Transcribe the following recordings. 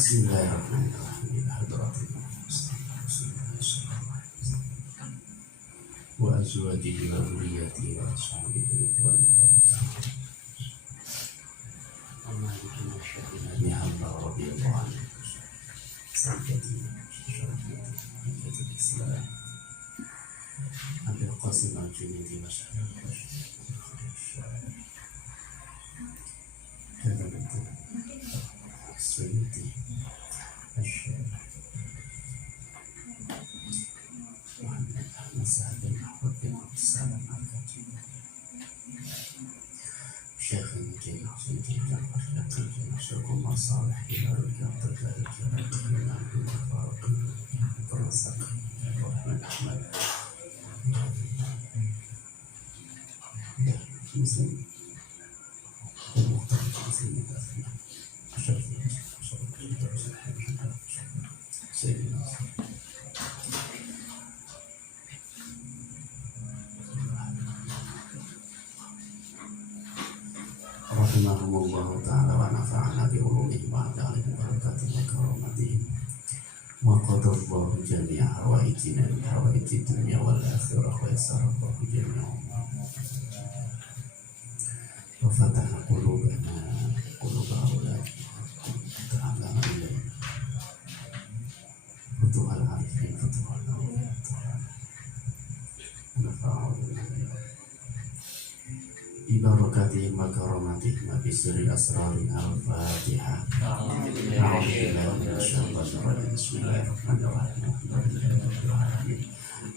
Bismillahirrahmanirrahim. Wa azwajihi wa dhurriyyatihi wa ashabihi ridwanullah ta'ala. Amalika syarina bi Allah radhiyallahu anhu. Sayyidina Syarifil Islam. Abil Qasim al-Junaidi wa sahbihi. Sayyidi Asy'ari Muhammad Ahmad Sa'ad bin Ahmad bin Salam al-Kaji Syekh Al-Jinn Hussein Jiljan Masyarakat Jiljan Syekh Salih Hilal Jabal Jilal Jilal Mubarak Terasa Muhammad Ahmad Muslim Muhtar Muslim rahimahumullah ta'ala wa nafa'ana bi ulumihim wa alaihi barakatuh wa karamatihi wa qadallahu jami'a hawaijina min hawaiji dunya wal akhirah wa yasarallahu jami'a wa fataha qulubana quluba awladi ta'alama ilayhi futuhal arifin futuhal awliya Ibarakatihim wa karamatihim wa bisri asrari al-Fatihah. A'udzubillahi minasyaitonir rajim. Bismillahirrahmanirrahim.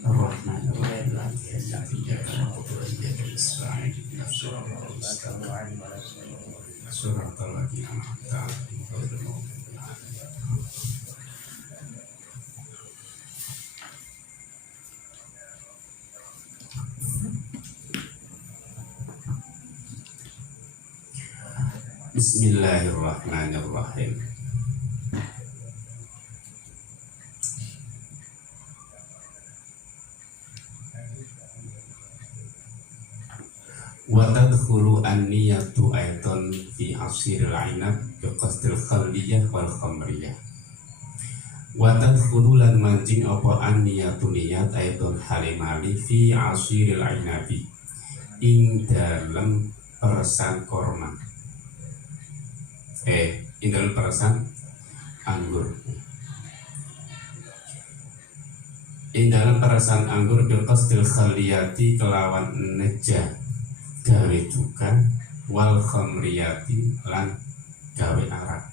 Ar-Rahmanir-Rahim. Iyyaka na'budu wa iyyaka nasta'in. Shiratal ladzina an'amta 'alaihim ghairil maghdubi 'alaihim. Bismillahirrahmanirrahim. Wa tadkhulu an-niyatu aidan fi asiril 'ainab bi qasdil khalliyah wal khamriyah. Wa tadkhulu lan mancing apa an-niyatu niyat aidan halimali fi asiril 'ainabi ing dalem peresan korma. Dalam peresan anggur. Dalam peresan anggur bil qasdil khaliyati kelawan neja gawe juga wal khamriyati lan gawe arak.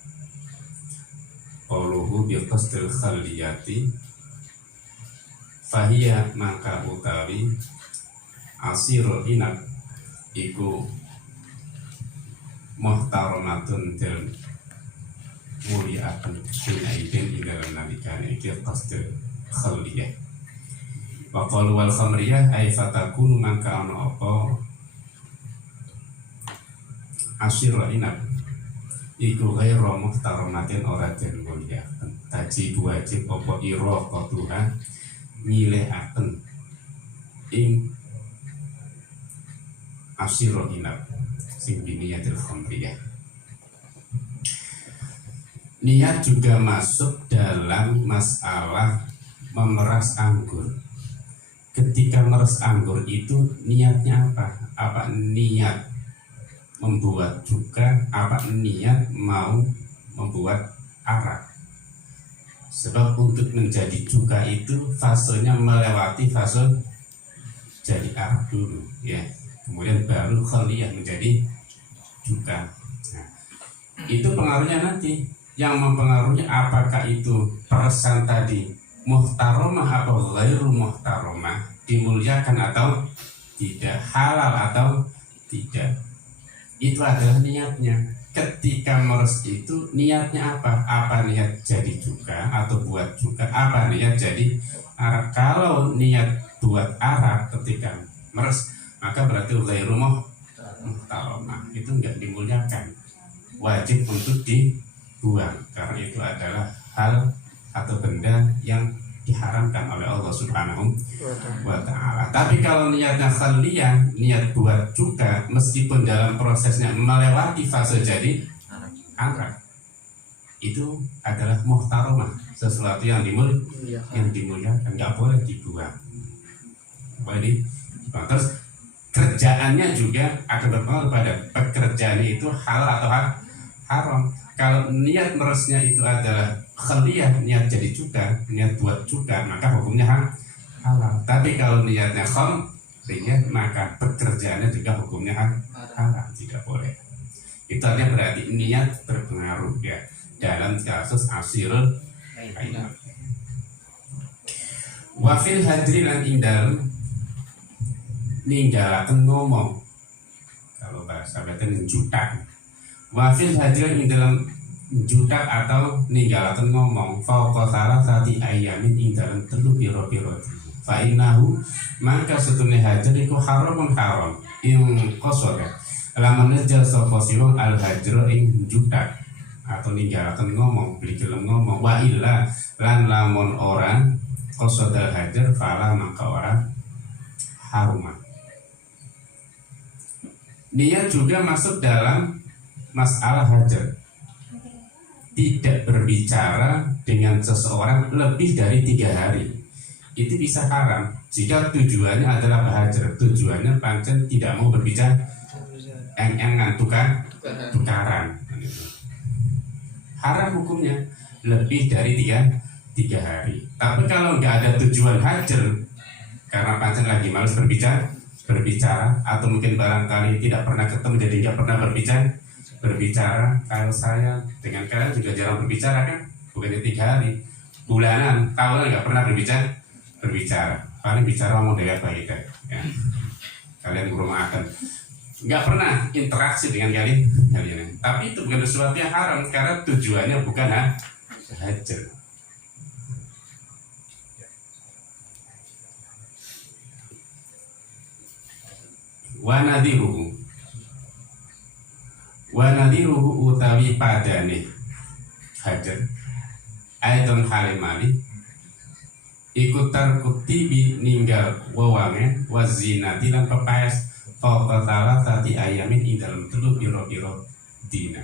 Qauluhu bil qasdil khaliyati fahiya maka utawi asirul inab iku muhtaromatun del mulia akan sinaidin ing dalam nalikane iki qasdul khaliyah. Wa qalu wal khamriyah ay fatakunu mangka ana apa asyirul inab iku ghairu muhtaromatin ora den mulia. Taji wajib apa ira qatuha nyilehaken ing asyirul inab sing biniyatil khamriyah. Niat juga masuk dalam masalah memeras anggur. Ketika memeras anggur itu niatnya apa? Apa niat membuat juga, apa niat mau membuat arak? Sebab untuk menjadi juga itu fasenya melewati fase jadi arak dulu, ya. Kemudian baru khaliyah menjadi juga. Nah, itu pengaruhnya nanti. Yang mempengaruhi apakah itu peresan tadi muhtaromah atau ghairu muhtaromah, dimuliakan atau tidak, halal atau tidak. Itu adalah niatnya. Ketika meres itu niatnya apa? Apa niat jadi juga atau buat juga? Apa niat jadi arak? Kalau niat buat arak ketika meres, maka berarti ghairu muhtaromah, itu enggak dimuliakan, wajib untuk dibuang karena itu adalah hal atau benda yang diharamkan oleh Allah Subhanahu wa ta'ala. Tapi kalau niatnya khaliyah, niat buat juga, meskipun dalam prosesnya melewati fase jadi arak, itu adalah muhtaramah, sesuatu yang dimuliakan, nggak boleh dibuang. Boleh terus kerjaannya juga akan berpengaruh pada pekerjaannya itu halal atau haram. Kalau niat meresnya itu adalah khaliyah, niat jadi cuka, niat buat cuka, maka hukumnya halal. Tapi kalau niatnya khamriyah, maka pekerjaannya juga hukumnya halal, tidak boleh. Itu artinya berarti niat berpengaruh ya dalam kasus asirul ainah. Wafil hadri lan indal ninggalaken ngomong, kalau bahasa beten jutak. Wafil hadri dalam jutak atau ninggalaken ngomong fauqa salasati ayamin ing dalam telu pira-pira. Fa innahu maka setune hajar iku haramun haram ing qasada. Lamun nejal sapa siwang al hajra ing jutak atau ninggalaken ngomong, beli gelem ngomong, wa illa lan lamun orang qasada hajar fala maka orang harumah. Niat juga masuk dalam masalah hajar. Tidak berbicara dengan seseorang lebih dari 3 hari itu bisa haram jika tujuannya adalah hajar. Tujuannya pancen tidak mau berbicara, engan tukaran. Haram hukumnya lebih dari 3 hari. Tapi kalau nggak ada tujuan hajar, karena pancen lagi malas berbicara atau mungkin barangkali tidak pernah ketemu jadi nggak pernah berbicara. Kalau saya dengan kalian juga jarang berbicara kan, bukannya 3 hari, bulanan, tahunan nggak pernah berbicara. Paling bicara ngomong dari apa gitu ya. Kalian berumahkan nggak pernah interaksi dengan kalian. Tapi itu bukan sesuatu yang haram karena tujuannya bukan hajar. Wa nadhiruhu utawi padane hajar aidon halimali ikut tarkutibi ninggal wewangen wazinati lan pepayas faqatala tati ayamin ing dalam telu pira-pira dina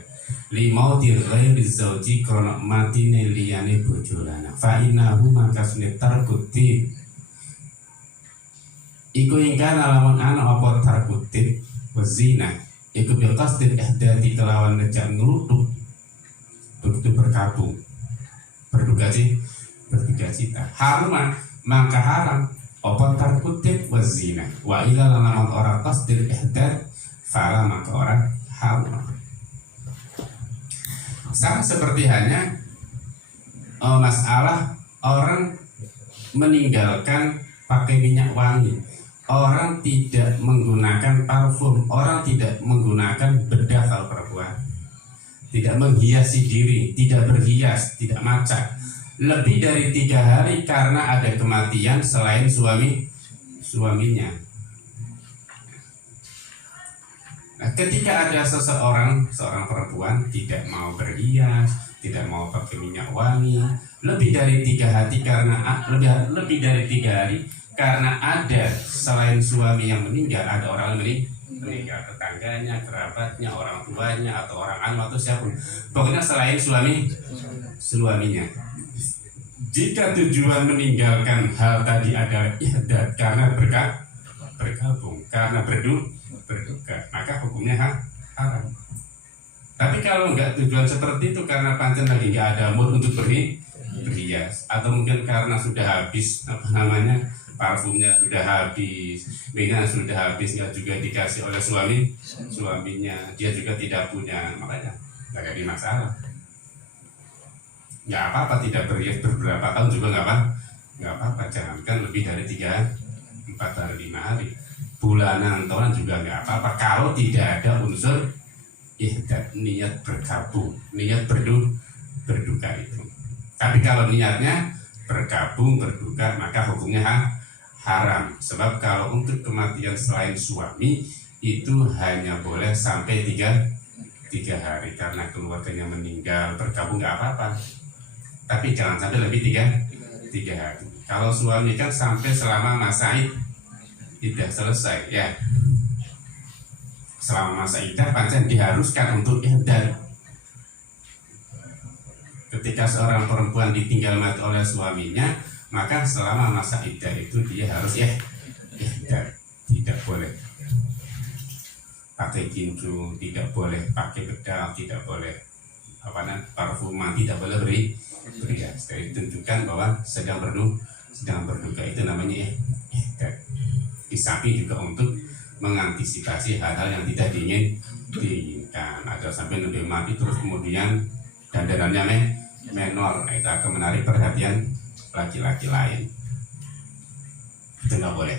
limau tirghairi zauji krana matine liyane bojo lanang fa innahu makasune tarkutib iku ingkang lamun ana apa tarkutib wazina iku bil qasdil ihdati kelawan ngejak ngelutuk begitu berkabung berduka cita haruman maka haram apa tarkutib wazina wa ila lamun orang qasdil ihdat fala maka orang haram. Sama seperti hanya masalah orang meninggalkan pakai minyak wangi, orang tidak menggunakan parfum, orang tidak menggunakan bedah kalau perempuan, tidak menghiasi diri, tidak berhias, tidak macak lebih dari 3 hari karena ada kematian selain suaminya. Nah, ketika ada seorang perempuan tidak mau berhias, tidak mau pakai minyak wangi lebih dari 3 hari karena lebih dari 3 hari karena ada selain suami yang meninggal, ada orang yang meninggal, tetangganya, kerabatnya, orang tuanya atau orang anu atau siapa, pokoknya selain suaminya. Jika tujuan meninggalkan hal tadi adalah ihdat karena bergabung, karena berduka, maka hukumnya haram. Tapi kalau enggak tujuan seperti itu karena pancen lagi enggak ada mood untuk berhias atau mungkin karena sudah habis parfumnya sudah habis, minyak sudah habis, nggak juga dikasih oleh suaminya, dia juga tidak punya, makanya nggak ada masalah. Nggak apa-apa tidak berhias beberapa tahun juga nggak apa-apa, jangankan lebih dari 3, 4 hari, 5 hari, bulanan, tahunan juga nggak apa-apa kalau tidak ada unsur ihdat, niat bergabung, niat berduka itu. Tapi kalau niatnya bergabung berduka maka hukumnya haram. Sebab kalau untuk kematian selain suami itu hanya boleh sampai 3 hari karena keluarganya meninggal, bergabung nggak apa-apa. Tapi jangan sampai lebih 3 hari. Kalau suami kan sampai selama masa iddah selesai ya. Selama masa iddah pancen diharuskan untuk ihdat. ketika seorang perempuan ditinggal mati oleh suaminya, maka selama masa iddah itu dia harus iddah, tidak boleh pakai ginju, tidak boleh pakai bedak, tidak boleh parfuman, tidak boleh berias. Jadi tunjukkan bahwa sedang berduka, itu namanya iddah. Di samping juga untuk mengantisipasi hal-hal yang tidak diinginkan. Ada sampai nuduh mati terus kemudian dandanannya menor, itu akan menarik perhatian laki-laki lain. Itu nggak boleh.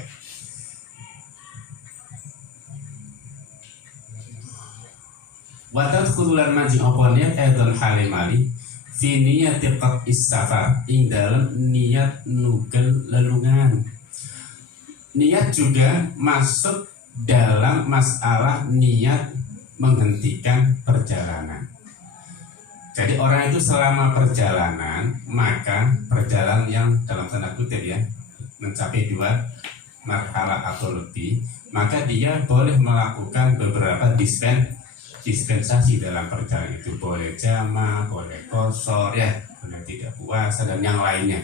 Wadat khululan maji oponiat edon halimali fi niyati qat'is safar, ing dalam niat nugel lelungan. Niat juga masuk dalam masalah niat menghentikan perjalanan. Jadi orang itu selama perjalanan, maka perjalanan yang dalam tanda kutip ya mencapai 2 marhalah atau lebih, maka dia boleh melakukan beberapa dispensasi dalam perjalanan itu. Boleh jama, boleh qashar ya, boleh tidak puasa dan yang lainnya.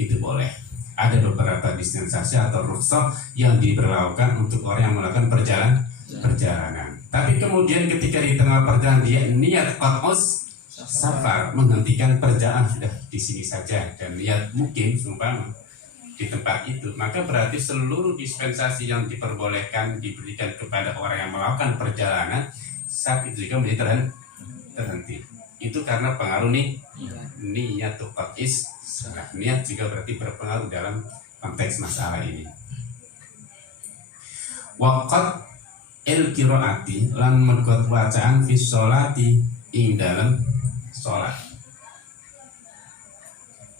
Itu boleh. Ada beberapa dispensasi atau rukhsah yang diberlakukan untuk orang yang melakukan perjalanan. Tapi kemudian ketika di tengah perjalanan dia niat qat'us safar, menghentikan perjalanan, sudah di sini saja, dan niat mukim sumpah di tempat itu, maka berarti seluruh dispensasi yang diperbolehkan diberikan kepada orang yang melakukan perjalanan saat itu juga menjadi terhenti. Itu karena pengaruh niat qat'is. Nah, niat juga berarti berpengaruh dalam konteks masalah ini. Waqat il qiraati lan megot wacaan fi sholati ing dalam sholat.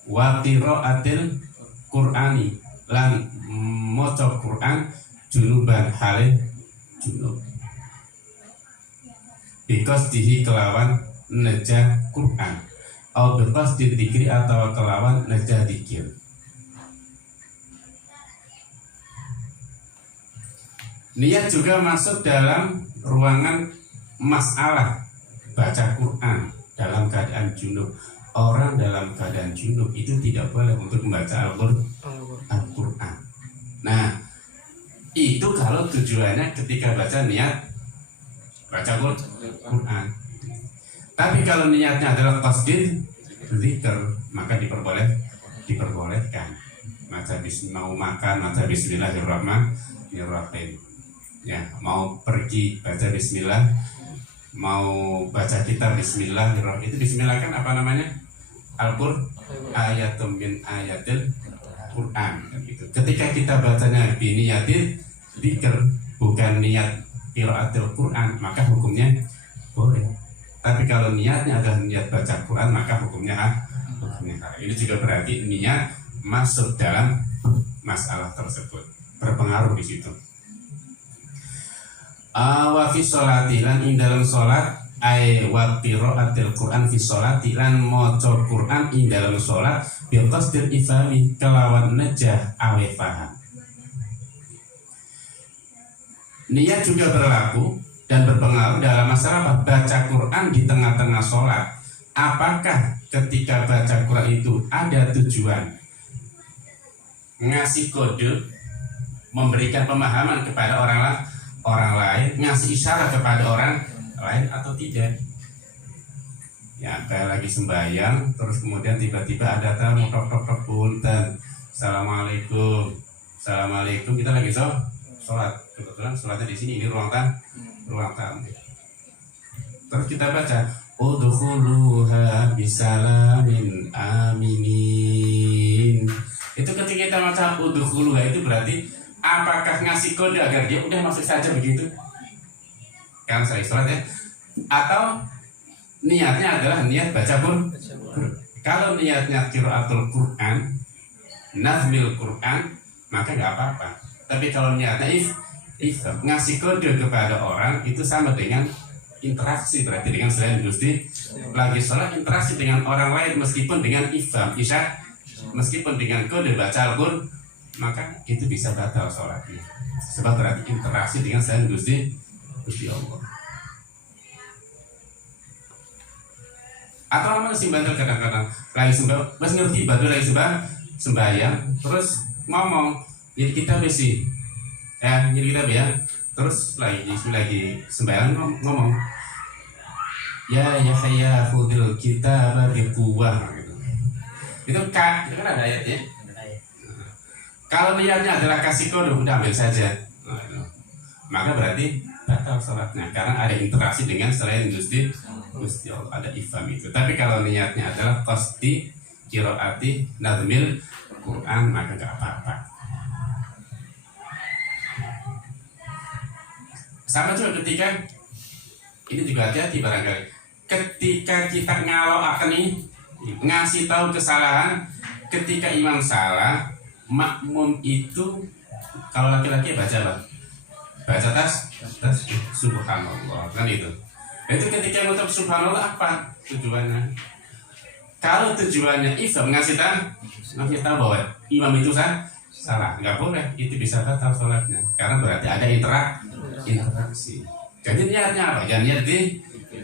Wa qiraatil qur'ani lan maca Quran junuban hale junub. Because dihi kelawan nejah Quran atau bebas dikri atau kelawan najah dikir. Niat juga masuk dalam ruangan masalah baca Quran dalam keadaan junub. Orang dalam keadaan junub itu tidak boleh untuk membaca Al-Quran. Nah, itu kalau tujuannya ketika baca niat baca Quran. Tapi kalau niatnya adalah qasdil zikr, maka diperbolehkan. Mau makan, baca bismillahirrahmanirrahim. Ya, mau pergi baca bismillah, mau baca kitab bismillahirrahmanirrahim. Itu bismillah kan apa namanya? Al-Qur'an, ayatum min ayatil Quran. Gitu. Ketika kita bacanya biniyatil zikr, bukan niat qiraatil Quran, maka hukumnya boleh. Tapi kalau niatnya adalah niat baca Quran, maka hukumnya haram. Ini juga berarti niat masuk dalam masalah tersebut, berpengaruh di situ. Wa fi sholati lan ing dalam salat ay wa qiraatil Quran fi sholati lan maca Quran ing dalam salat bi qasdil ifhami kelawan najah awe faham. Niat juga berlaku dan berpengaruh dalam masalah baca Quran di tengah-tengah sholat. Apakah ketika baca Quran itu ada tujuan ngasih kode, memberikan pemahaman kepada orang lain, ngasih isyarat kepada orang lain atau tidak? Ya, kayak lagi sembahyang, terus kemudian tiba-tiba ada tamu tok punten, assalamualaikum, kita lagi sholat, kebetulan sholatnya di sini, ini ruang tamu. Terus kita baca udkhuluha bisalamin aminin. Itu ketika kita baca udkhuluha itu berarti apakah ngasih kode agar dia udah masuk saja begitu? Kan saya sholat ya. Atau niatnya adalah niat baca Quran. Kalau niatnya qiraatul Quran, nazmil Quran, maka nggak apa-apa. Tapi kalau niatnya ngasih kode kepada orang, itu sama dengan interaksi, berarti dengan selain Gusti lagi sholat interaksi dengan orang lain, meskipun dengan meskipun dengan kode baca Al-Quran, maka itu bisa batal sholatnya, sebab berarti interaksi dengan selain Gusti Allah. Atau lama sih bandel kadang-kadang lagi sembah, mas ngerti batu lagi sembahyang, terus ngomong, jadi kita besi, ya, jadi kita ya, terus lagi sembahyang ngomong, ya khudil kita bagi kuah gitu. Itu kan ada ayatnya. Kalau niatnya adalah kasih kode, udah ambil saja. Nah, maka berarti batal sholatnya karena ada interaksi dengan selain Gusti Allah, ada ifham itu. Tapi kalau niatnya adalah qasdi qiraati nadmil Quran, maka gak apa-apa. Sama juga ketika ini juga hati-hati barangkali. Ketika kita ngaloaken nih, ngasih tahu kesalahan, ketika imam salah, makmum itu kalau laki-laki baca apa? Baca tas subhanallah kan itu. Itu ketika ngucap subhanallah apa tujuannya? Kalau tujuannya ifham ngasih tahu bahwa imam itu salah, nggak boleh, itu bisa batal sholatnya karena berarti ada interaksi. Jadi niatnya apa? Jangan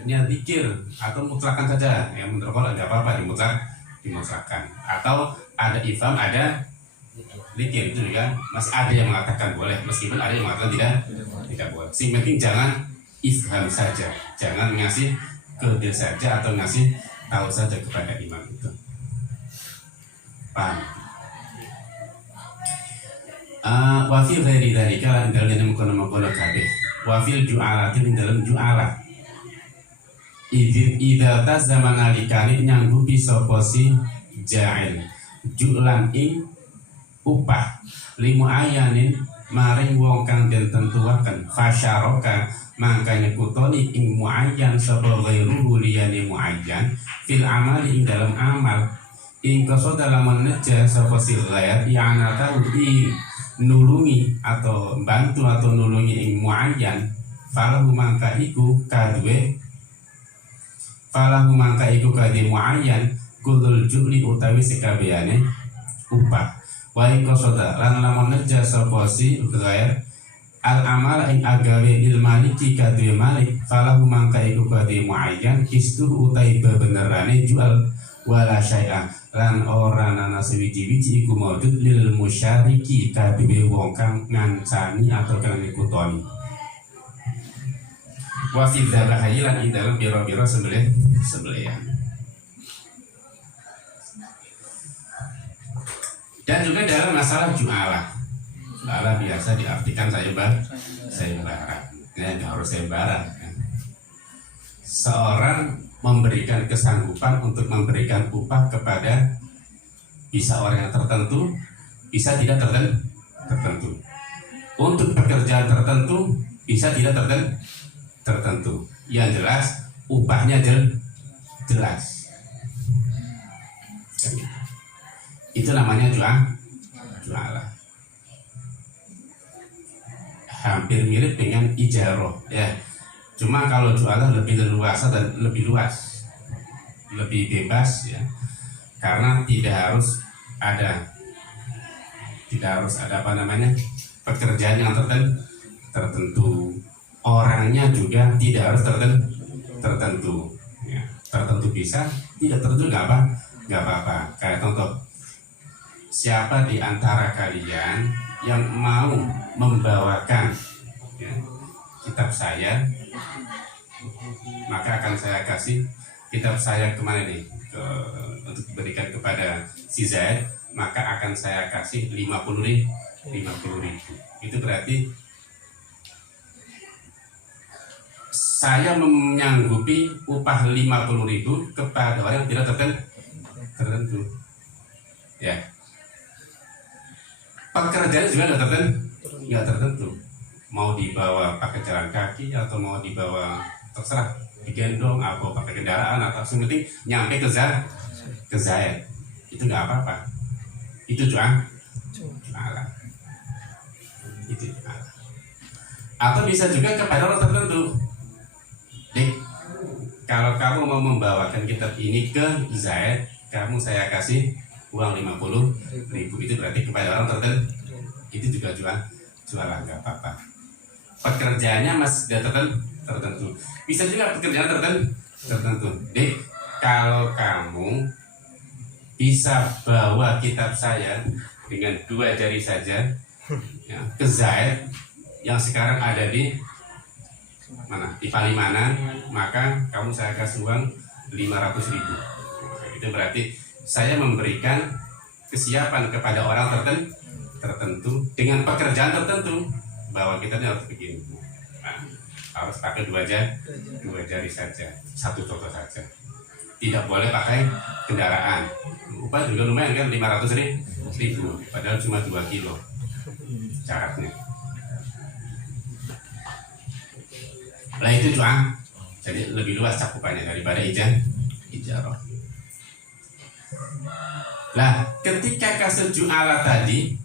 niat zikir atau mutlakan saja. Yang menurut nggak apa-apa dimutlakan. Atau ada ifham, ada zikir, itu juga masih ada yang mengatakan boleh, meskipun ada yang mengatakan tidak boleh. Sing penting jangan ifham saja, jangan ngasih kode saja atau ngasih tahu saja kepada imam itu. Paham? Wafil dari kalau dalam yang mengkono kabeh. Wafil ju'alatin dalam ju'alah. Idza tazaman alikani nyanggupi sapa si ja'il ju'lan ing upah limu ayanin maring wong kang den tentuaken fasyaroka mangkanya kutoni ing muayyan sapa ghairuhu liyane muayyan fil amali ing dalam amal ing koso dalam meneja sapa si ghair i'anata ing nulungi atau bantu atau nulungi ing muayyan falahu mangka iku kadwe muayyan kulul juli utawi sekabehane upah wa qasada lan lamun neja sapa si ghair al amal ing agawe il maliki kadhe malik falahu mangka iku kadhe muayyan istu utai benerane jual wala syai'a lan ora ana sewiji-wiji iku maujud lil musyariki kadhe wong kang ngancani atau kang ngikutoni wa fi dzabahi lan ing dalem biro-biro sembelihan. Dan juga dalam masalah ju'alah biasa diartikan sayembara, ya nggak harus sayembara. Seorang memberikan kesanggupan untuk memberikan upah kepada bisa orang yang tertentu, bisa tidak tertentu. Untuk pekerjaan tertentu, bisa tidak tertentu. Yang jelas upahnya jelas. Itu namanya ju'alah. Hampir mirip dengan ijaroh ya. Cuma kalau ju'alah lebih leluasa dan lebih luas, lebih bebas ya. Karena tidak harus ada pekerjaan yang tertentu. Orangnya juga tidak harus tertentu. Ya. Tertentu bisa, tidak tertentu nggak apa-apa. Kayak contoh, siapa di antara kalian yang mau membawakan ya, kitab saya, maka akan saya kasih kitab saya kemana nih untuk diberikan kepada si Zaid, maka akan saya kasih 50.000. Itu berarti saya menyanggupi upah 50.000 kepada orang yang tidak tertentu ya. Pekerjaan juga nggak tertentu, mau dibawa pakai jalan kaki atau mau dibawa terserah, digendong atau pakai kendaraan atau penting nyampe ke Zaid, itu nggak apa-apa. Itu jualan itu jualan. Atau bisa juga kepada orang tertentu. Kalau kamu mau membawakan kitab ini ke Zaid, saya kasih uang 50.000. Itu berarti kepada orang tertentu. Itu juga jualan nggak apa-apa. Pekerjaannya masih tidak tertentu. Bisa juga pekerjaan tertentu. kalau kamu bisa bawa kitab saya dengan 2 jari saja ya, ke Zaid yang sekarang ada di mana? Di Palimanan, maka kamu saya kasih uang 500.000. Itu berarti saya memberikan kesiapan kepada orang tertentu dengan pekerjaan tertentu bahwa kita harus begini. Nah, harus pakai 2 jari saja, 1 contoh saja. Tidak boleh pakai kendaraan. Upah juga lumayan kan, 500.000, padahal cuma 2 kilo jaraknya. Nah itu cuma, jadi lebih luas cakupannya daripada ijarah. Nah, ketika kasus ju'ala tadi,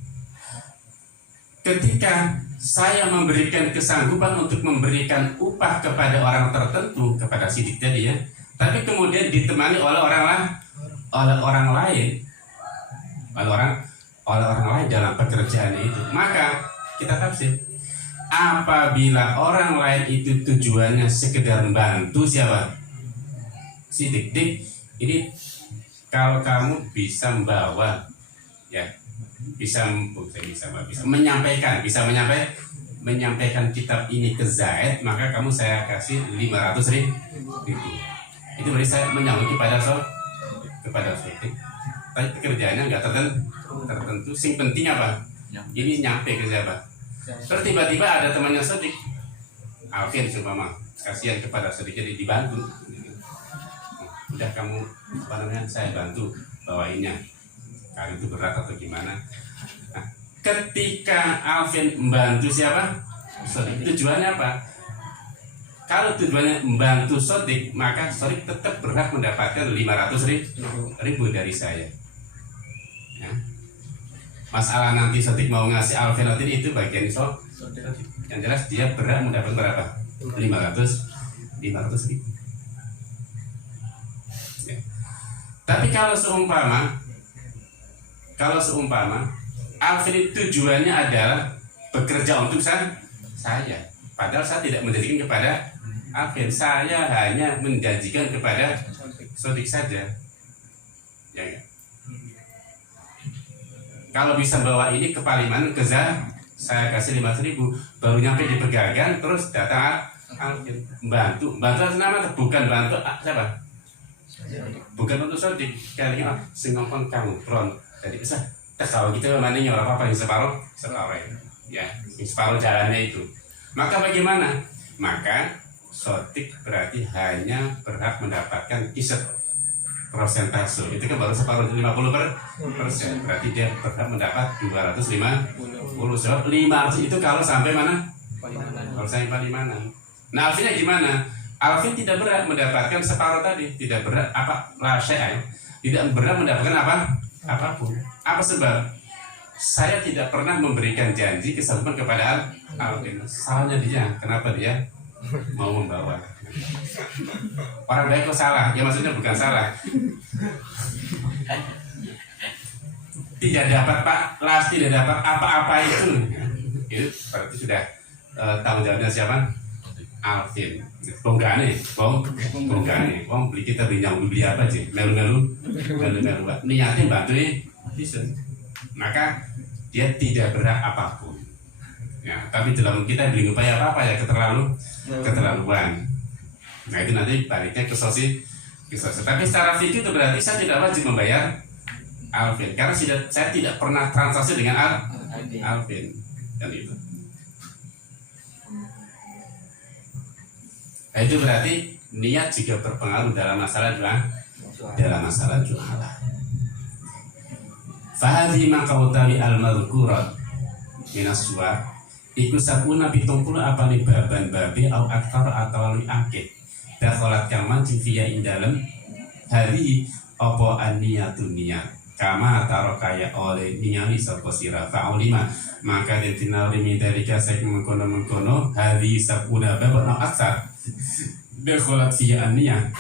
ketika saya memberikan kesanggupan untuk memberikan upah kepada orang tertentu, kepada sidik tadi ya, tapi kemudian ditemani oleh orang lain dalam pekerjaan itu, maka kita tafsir, apabila orang lain itu tujuannya sekedar membantu siapa? Si dik-dik ini, kalau kamu bisa membawa ya, bisa menyampaikan kitab ini ke Zaid, maka kamu saya kasih 500.000. Itu berarti saya menyambut kepada Sodik. Tapi pekerjaannya nggak tertentu. Sing penting apa? Ini nyampe ke siapa? Terus tiba-tiba ada temannya Sodik, Alvin seumpama, kasihan kepada Sodik, jadi dibantu. Udah kamu saya bantu bawainnya. Kalau itu berat atau gimana? Nah, ketika Alvin membantu siapa? Sodik. Tujuannya apa? Kalau tujuannya membantu Sodik, maka Sodik tetap berhak mendapatkan 500.000 dari saya. Ya. Masalah nanti Sodik mau ngasih Alvin itu bagian Sodik. Yang jelas dia berhak mendapat berapa? 500.000. Ya. Tapi kalau seumpama Alvin tujuannya adalah bekerja untuk saya, padahal saya tidak menjanjikan kepada Alvin, saya hanya menjanjikan kepada Sodik saja, ya gak? Kalau bisa bawa ini ke Palimanan, ke saya kasih 500.000, baru nyampe di Pegagan, terus datang Alvin bantu atas nama, bukan bantu siapa? Bukan untuk Sodik, kalian sengongkon kamu front. Jadi kalau kita mana nyorok apa yang separuh ya, yang separuh jalannya itu. Maka bagaimana? Maka Sodik berarti hanya berhak mendapatkan kiset persentase. Itu kan baru separuh 50%. Berarti dia berhak mendapat 250. Sebab 500 itu kalau sampai mana? Kalau sampai Palimanan. Nah, Alvinnya gimana? Alvin tidak berhak mendapatkan separuh tadi, tidak berhak tidak berhak mendapatkan apapun. Apa sebab? Saya tidak pernah memberikan janji kesanggupan kepada Alvin. Salahnya dia, kenapa dia mau membawa? Orang baik kok salah? Ya maksudnya bukan salah. Tidak dapat tidak dapat apa-apa itu. Itu berarti sudah tanggung jawabnya siapa? Alvin. Bonggane, beli kita beli apa sih? Melu. Niatnya bantu bisa. Maka dia tidak berhak apapun. Ya, tapi dalam kita beli upaya apa ya keterlaluan. Nah itu nanti baliknya ke sosis. Tapi secara fikih itu berarti saya tidak wajib membayar Alvin karena saya tidak pernah transaksi dengan Alvin dan itu. Nah, itu berarti niat juga berpengaruh dalam masalah jualan. Fahadi maka utawi al-madhkurat minas suwar iku sabuna 70 apa li baban babi au aktar atau li akid dakhalat kama jifiya indalem hari apa an-niyatun niyat kama tarokaya oleh niyali sapa sira fa'ulima maka dintinari min dalika saking mengkono hari sabuna baban au aktar dakhalat fiya an-niyat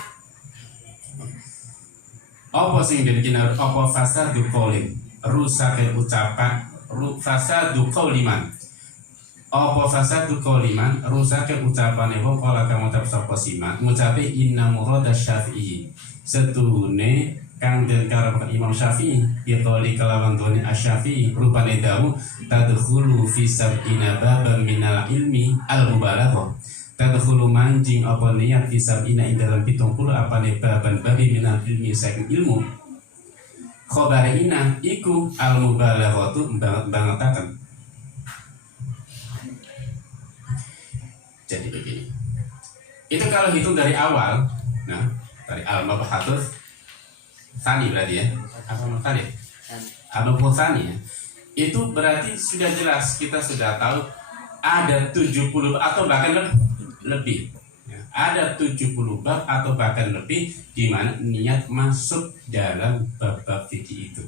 apa sing den kinar apa fasadu qaulin rusake ucapan fasadu qauliman apa fasadu qauliman rusake ucapane wong kala kang ngucap sapa simak ngucape inna murada syafi'i setune kang den karapan Imam Syafi'i biqauli kalawan doni Asy-Syafi'i rupane dawu tadkhulu fi sab'ina baban minal ilmi al-mubalaghah tadkhulu manjing apa niat fi sab'ina ing dalam 70 apane baban babi minal ilmi saking ilmu khobarina iku al-mubalaghatu bangetaken. Jadi begini, itu kalau hitung dari awal, nah dari al-mabahatus Tani berarti ya, apa tadi? Al-Mabahatus ya. Itu berarti sudah jelas, kita sudah tahu ada 70 atau bahkan lebih. Ya, ada 70 bab atau bahkan lebih di mana niat masuk dalam bab-bab fikih itu.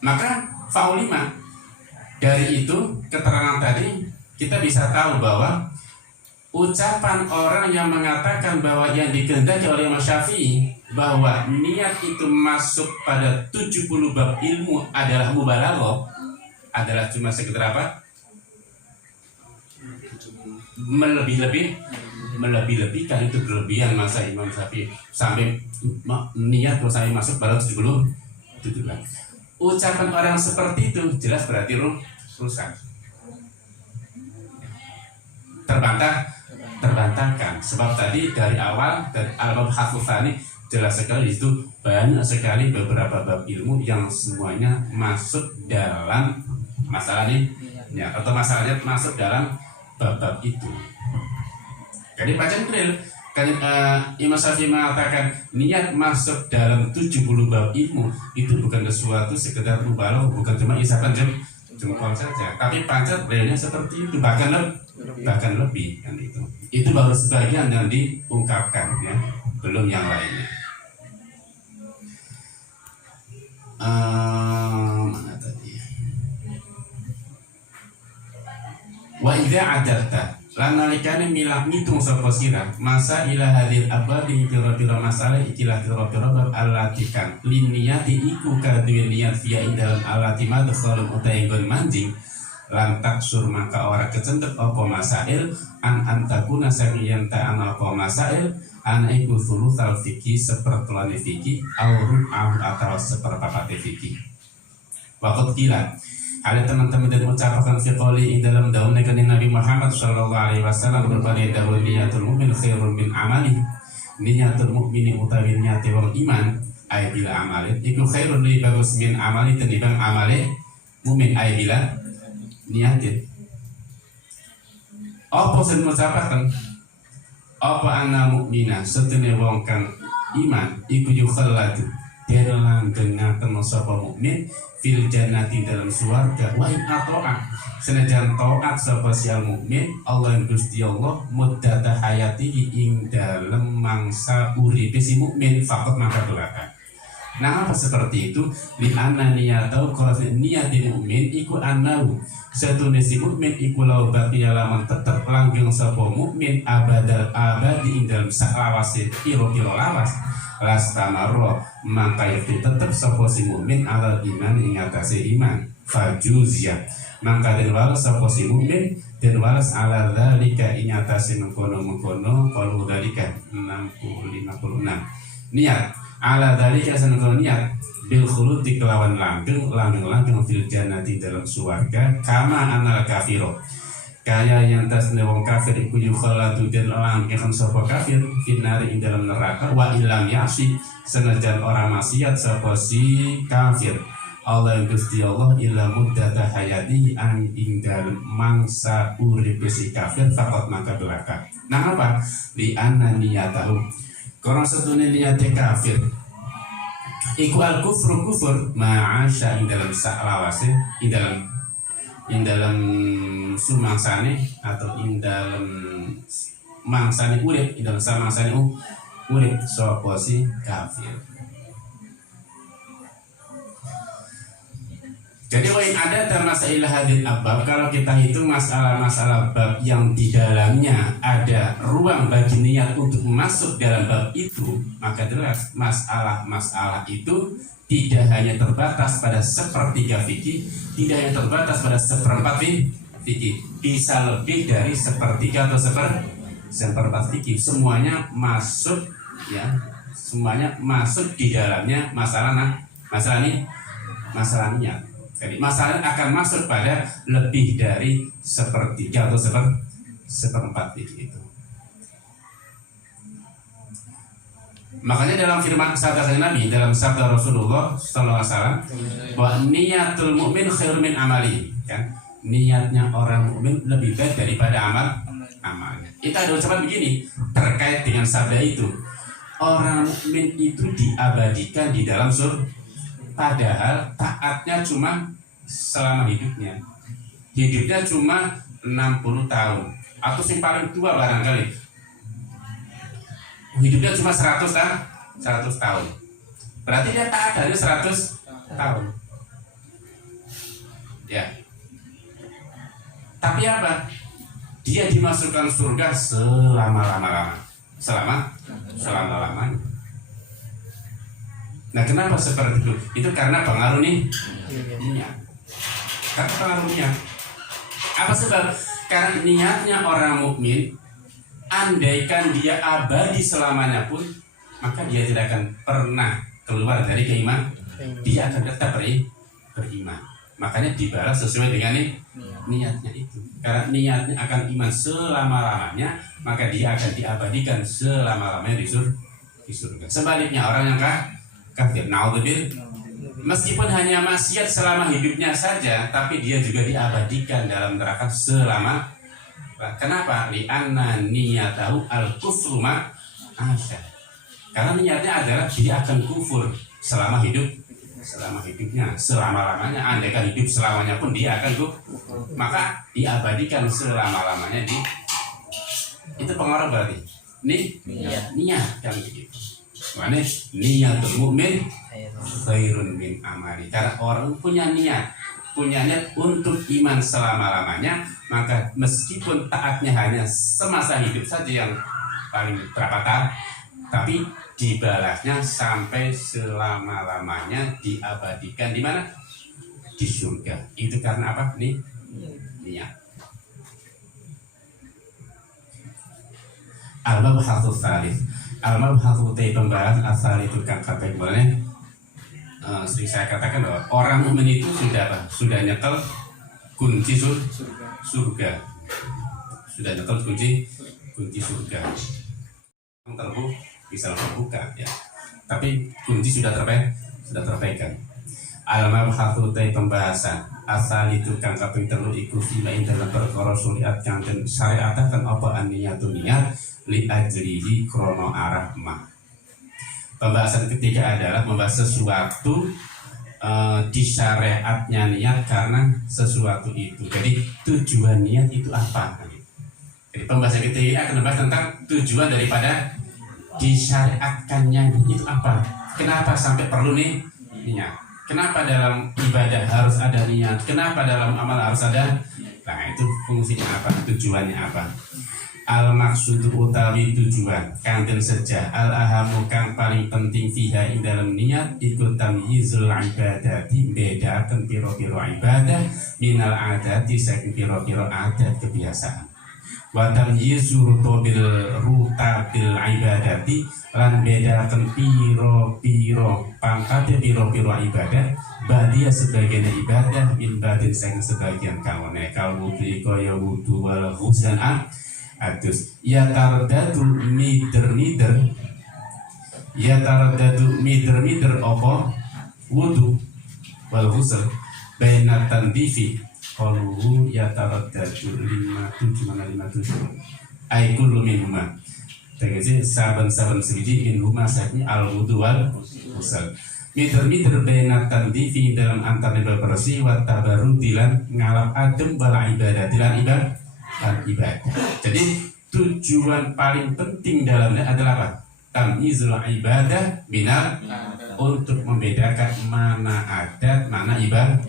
Maka faulima dari itu keterangan tadi kita bisa tahu bahwa ucapan orang yang mengatakan bahwa yang dikehendaki oleh Imam Syafi'i bahwa niat itu masuk pada 70 bab ilmu adalah mubalaghah adalah cuma sekedar apa? Melebih-lebihkan itu berlebihan masa Imam Syafi'i sampai niat sampai masuk pada 70 bab. Ucapan orang seperti itu jelas berarti rusak. Terbantahkan sebab tadi dari awal dari al-Mabahatus Tsani jelas sekali itu banyak sekali beberapa bab ilmu yang semuanya masuk dalam masalah ini ya, atau masalahnya masuk dalam bab-bab itu. Jadi bacaan real kan Imam Syafi'i mengatakan niat masuk dalam 70 bab ilmu itu bukan sesuatu sekedar mubalah, bukan cuma isapan jempol saja, tapi pancet realnya seperti itu, bahkan lebih kan itu. Itu baru sebagian yang diungkapkan ya, belum yang lainnya. Mana tadi? Wa idza adarta lan nalikane milah ngitung sapa sira masa ila hadil abadi pira-pira masalah ikilah pira-pira bab alatikan liniyati iku kaduwe niat via indalan alati madkhalun utai nggon manjing lan taksur maka ora kecendek apa masail an antakuna sagiyan ta ana apa masail ana iku thulutsal fikih sepertelane fikih aurun atau seperpapat fikih. Waqat kila ada teman-teman dan mengucapkan fiqoli dalam daunnya kan Nabi Muhammad sallallahu alaihi wasallam berupa daun niyatul mu'min khairun min amali niyatul mu'mini utawi niate wong iman ay bila amalin iku khairun li bagus min amali tenimbang amale mu'min ay bila niatin. Apa sing mengucapkan apa anna mu'mina setene wong kang iman iku yukhallatu dalam dengaken sapa mukmin fil jannati dalam surga wa in ato'a senajan taat sapa sial mukmin Allah yang Gusti Allah muddata hayatihi ing dalem mangsa uripe si mukmin faqat maka belaka. Nah apa seperti itu li anna niyatau qala niyatil mukmin iku annahu satune si mukmin iku law baqiya laman tetep langgeng sapa mukmin abadal abadi ing dalem saklawase pira-pira lawas lastamarro maka itu tetap sapa si mukmin ala iman ing atase iman fajuzya maka den waras sapa si mukmin den waras ala dzalika ing atase mengkono-mengkono qalu dzalika 56 niat ala dzalika sanadun niat bil khuluti kelawan langgeng fil jannati dalam surga kama anal kafiro kaya yang tasne wong kafir iku yukhallatu den langgeng sapa kafir finari ing dalam neraka wa ilam yasi senajan orang maksiat sapa si kafir Allah yang Gusti Allah illa muddata hayati an ing dalem mangsa urip si kafir faqat maka belaka. Nah apa li anna niyatahu karena setune niate kafir iku al kufru kufur ma'asya ing dalam saklawase ing dalam sumangsane atau ing dalam mangsane urip ing dalam samangsane urip sapa si kafir. Jadi poin ada masalah hadil abab kalau kita hitung masalah-masalah bab yang di dalamnya ada ruang bagi niat untuk masuk dalam bab itu, maka jelas masalah-masalah itu tidak hanya terbatas pada sepertiga fikih, tidak hanya terbatas pada seperempat fikih, bisa lebih dari sepertiga atau seperempat fikih, semuanya masuk ya, semuanya masuk di dalamnya masalah niat. Jadi masalah akan masuk pada lebih dari sepertiga atau seperempat fikih itu. Makanya dalam firman sabda Nabi, dalam sabda Rasulullah SAW, bahwa niatul mukmin khairun min amali, kan? Niatnya orang mukmin lebih baik daripada amalnya. Kita ada ucapan begini terkait dengan sabda itu. Orang mukmin itu diabadikan di dalam surga, padahal taatnya cuma selama hidupnya. Hidupnya cuma 60 tahun atau yang paling tua barangkali hidupnya cuma 100 tahun. Berarti dia taat hanya 100 tahun. Ya. Tapi apa? Dia dimasukkan surga selama-lamanya. Nah, kenapa seperti itu? Itu karena pengaruh niat. Karena pengaruh niat. Apa sebab? Karena niatnya orang mukmin, andaikan dia abadi selamanya pun, maka dia tidak akan pernah keluar dari keimanan. Dia akan tetap beriman. Makanya dibalas sesuai dengan niatnya itu. Karena niatnya akan iman selama-lamanya, maka dia akan diabadikan selama-lamanya di surga. Sebaliknya orang yang kafir, naudzubillah, meskipun hanya maksiat selama hidupnya saja, tapi dia juga diabadikan dalam neraka selama. Kenapa? Li'anna niyatahu al-kufru ma'asya. Karena niatnya adalah dia akan kufur selama hidupnya, selama-lamanya. Andaikan hidup selamanya pun dia akan kufur, maka diabadikan selama-lamanya di itu pengaruh berarti niat kan begitu. Makanya niatul mukmin khairun min amali. Karena orang punya niat untuk iman selama-lamanya, maka meskipun taatnya hanya semasa hidup saja yang paling berapa tahun, tapi dibalasnya sampai selama-lamanya, diabadikan di mana? Di surga. Itu karena apa? Niat. Al-mabhatsu tsalits. Al-mabhatsu pembahasan asal itu kan kata kemudian sering saya katakan bahwa orang mukmin itu sudah nyekel kunci surga. Sudah nyekel kunci surga. Bisa terbuka ya. Tapi kunci sudah terpegang. Al-mabhatsu pembahasan asal itu kang kaping 3 iku fimain dalam perkara syariat kang den syariataken apa niatun niat li ajrihi krono arah ma. Pembahasan ketiga adalah membahas sesuatu di syariatnya niat karena sesuatu itu. Jadi tujuan niat itu apa? Jadi pembahasan ketiga akan membahas tentang tujuan daripada disyariatkannya itu apa? Kenapa sampai perlu niat? Kenapa dalam ibadah harus ada niat? Kenapa dalam amal harus ada? Nah, itu fungsinya apa? Tujuannya apa? Al-maksudu utawi tujuan kanten saja al-ahamu kang paling penting fiha ing dalam niat iku tamyizul ibadati bedakan piro-piro ibadah minal adati saking piro-piro adat kebiasaan wa tamyizu bil bil ibadati lan bedakan piro-piro pangkate piro-piro ibadah badia sebagian ibadah min badin saking sebagian kangone kal wudu kaya wudu wal husnan atus ya tardadu mider apa wudu wal ghusl baina tandifi qaluhu ya tardadu 57 ay kullu minhuma. Tegese saben-saben siji minhuma sakni al wudu wal ghusl mider baina tandifi dalam antara bersih wa tabarudilan ngalap adem bala ibadah dilan ibadah. Jadi tujuan paling penting dalamnya adalah apa? Tamyizul ibadah minal, untuk membedakan mana adat, mana ibadah,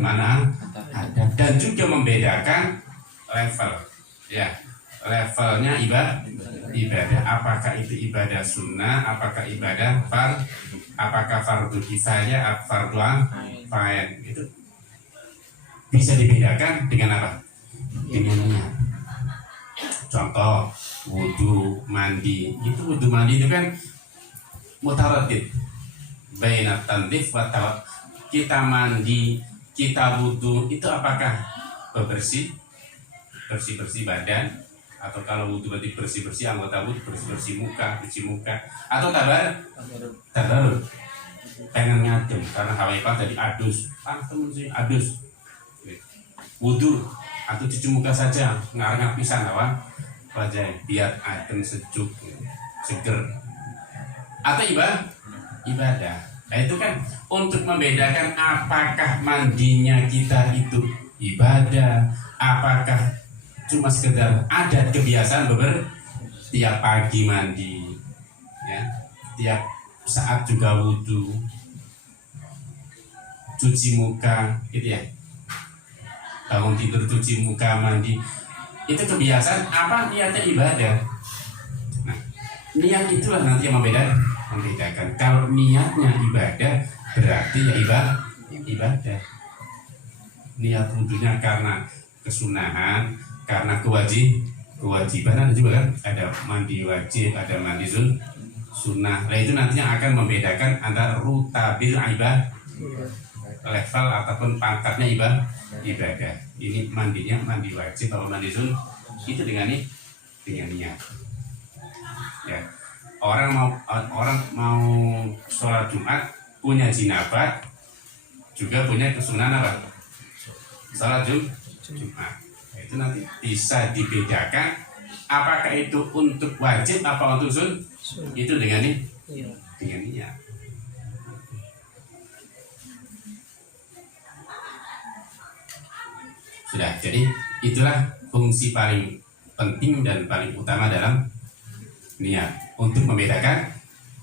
mana adat, dan juga membedakan level, ya levelnya ibadah. Apakah itu ibadah sunnah, apakah ibadah apakah fardu kifayah, fardu ain, itu. bisa dibedakan dengan apa? Dengan niat. Contoh wudu, mandi. Itu wudu mandi itu kan mutaradid baina tandif wa tawab. Kita mandi, kita wudu, itu apakah bersih badan, atau kalau wudu berarti bersih anggota wudu, bersih muka, cuci muka, atau tabarut pengen ngadem karena hawa tadi adus, temen sih adus, wudu atau cuci muka saja ngarang pisan apa wajah biar adem sejuk seger, atau ibadah. Nah itu kan untuk membedakan apakah mandinya kita itu ibadah, apakah cuma sekedar adat kebiasaan tiap pagi mandi, ya, tiap saat juga wudu, cuci muka, gitu ya, bangun tidur cuci muka mandi, itu kebiasaan apa niatnya ibadah. Nah, niat itulah nanti yang membedakan. Kalau niatnya ibadah berarti ya ibadah. Niat wudunya karena kesunahan, karena kewajiban, ada juga kan, ada mandi wajib, ada mandi sunnah. Nah itu nantinya akan membedakan antara rutabil ibadah, level ataupun pangkatnya ibadah. Ini mandinya mandi wajib atau mandi sunnah, itu dengan niat. Ya. Orang mau sholat Jumat punya jinabah, juga punya kesunahan apa? Sholat Jumat. Nah, itu nanti bisa dibedakan apakah itu untuk wajib apa untuk itu dengan niat. Sudah, jadi itulah fungsi paling penting dan paling utama dalam niat, untuk membedakan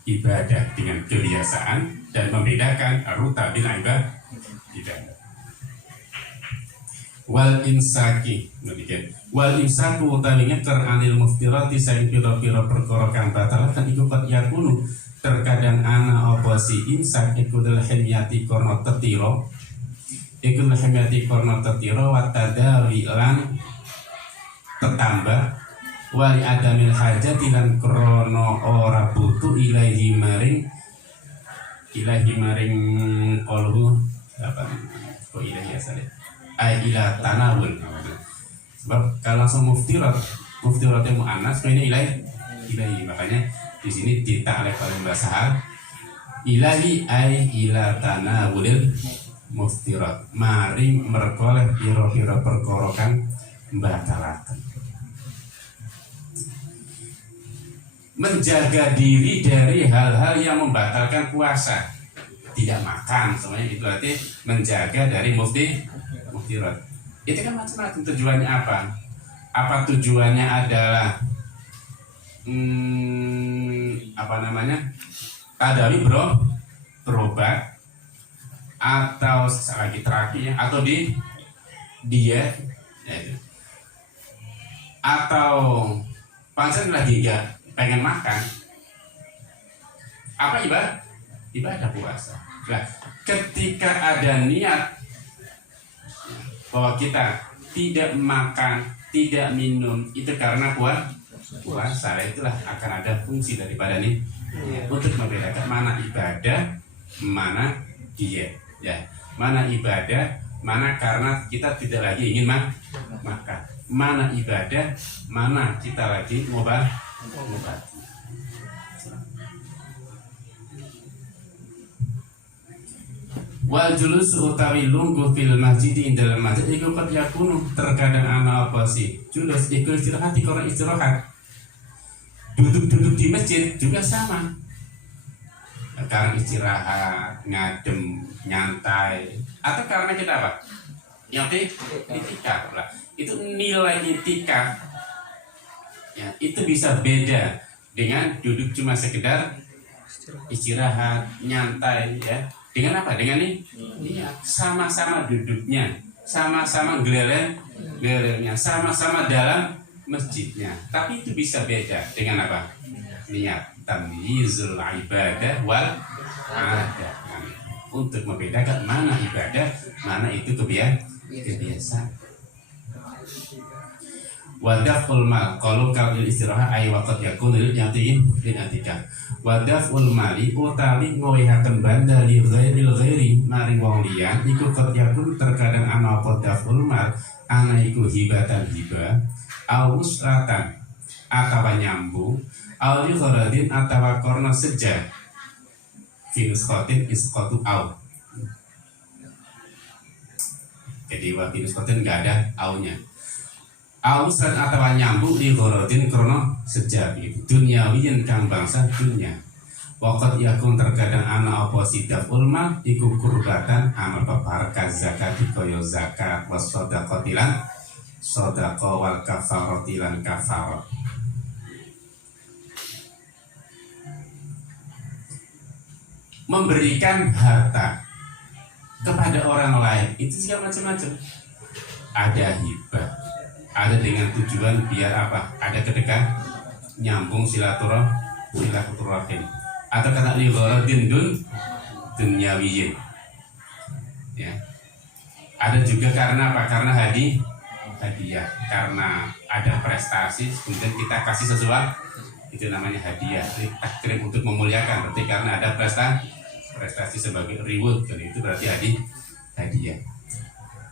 ibadah dengan kebiasaan dan membedakan rutabil ibadah. Wal imsaki, wal imsaku utawi ngeker anil muftirati saing pira-pira perkara kang batalatan iku kat yakunu terkadang ana apa si imsak iku dal himyati korno tetiro, iku himyati korno tetiro wa tadawi lan tetambah wali adamil hajati lan krono ora butuh ilahi maring qaluhu apa kok ilahi asale ila tanawul. Sebab kalau langsung muftiratnya muannas ini ilahi, makanya di sini ditaklif oleh bahasa ilahi ila tanawulil muftirat, maring merkoleh pira-pira perkara kang batalaken. Menjaga diri dari hal-hal yang membatalkan puasa, tidak makan, semuanya itu berarti menjaga dari muftirat. Itu kan macam-macam tujuannya apa? Apa tujuannya adalah tadawi berobat, atau lagi terapi ya, atau di diet ya, atau pancen lagi enggak pengen makan, apa ibadah puasa. Nah, ketika ada niat bahwa kita tidak makan, tidak minum, itu karena puasa, itulah akan ada fungsi daripada ini untuk membedakan mana ibadah, mana diet, ya, mana ibadah, mana karena kita tidak lagi ingin makan, mana ibadah, mana kita lagi ngobati. Wal julus utawi lungguh fil masjid dalam masjid iku qad yakunu terkadang ana apa sih julus iku istirahat karena istirahat, duduk di masjid juga sama, karena istirahat, ngadem, nyantai, atau karena kita apa? Yang itikaf lah. Itu nilai itikaf ya, itu bisa beda dengan duduk cuma sekedar istirahat, nyantai ya. Dengan apa? Dengan ini iya, sama-sama duduknya, sama-sama gelernya, sama-sama dalam masjidnya. Tapi itu bisa beda dengan apa? Niat tamyizul ibadah wal adah, untuk membedakan mana ibadah, mana itu kebiasaan. Wadaful mal kalau kau istirahat ay waqt yakun lil yatim lin atika. Wadaful mali utawi ngowehaken banda li ghairi mari wong liya iku qad yakun terkadang ana apa daful mal ana iku hibatan hibah aus ratan atawa nyambung au li gharadin atawa korna sejak finus khotin isqatu au. Jadi waktu finus khotin enggak ada aunya. Ausan atau nyambung di gorodin krono sejak itu duniawiyan kang bangsa dunia. Wakat yakun terkadang anak oposita ulma iku kurbatan amal papar zakat koyo zakat was sodakotilan sodako wal kafarotilan kafarot. Memberikan harta kepada orang lain itu juga macam-macam. Ada hibah, ada dengan tujuan biar apa? Ada kedekatan, nyambung silaturahim. Atau kata ligharadin dunyawiyin. Ya. Ada juga karena apa? Karena hadiah. Karena ada prestasi, kemudian kita kasih sesuatu, itu namanya hadiah. Takrim untuk memuliakan. Berarti karena ada prestasi sebagai reward, dan itu berarti hadiah.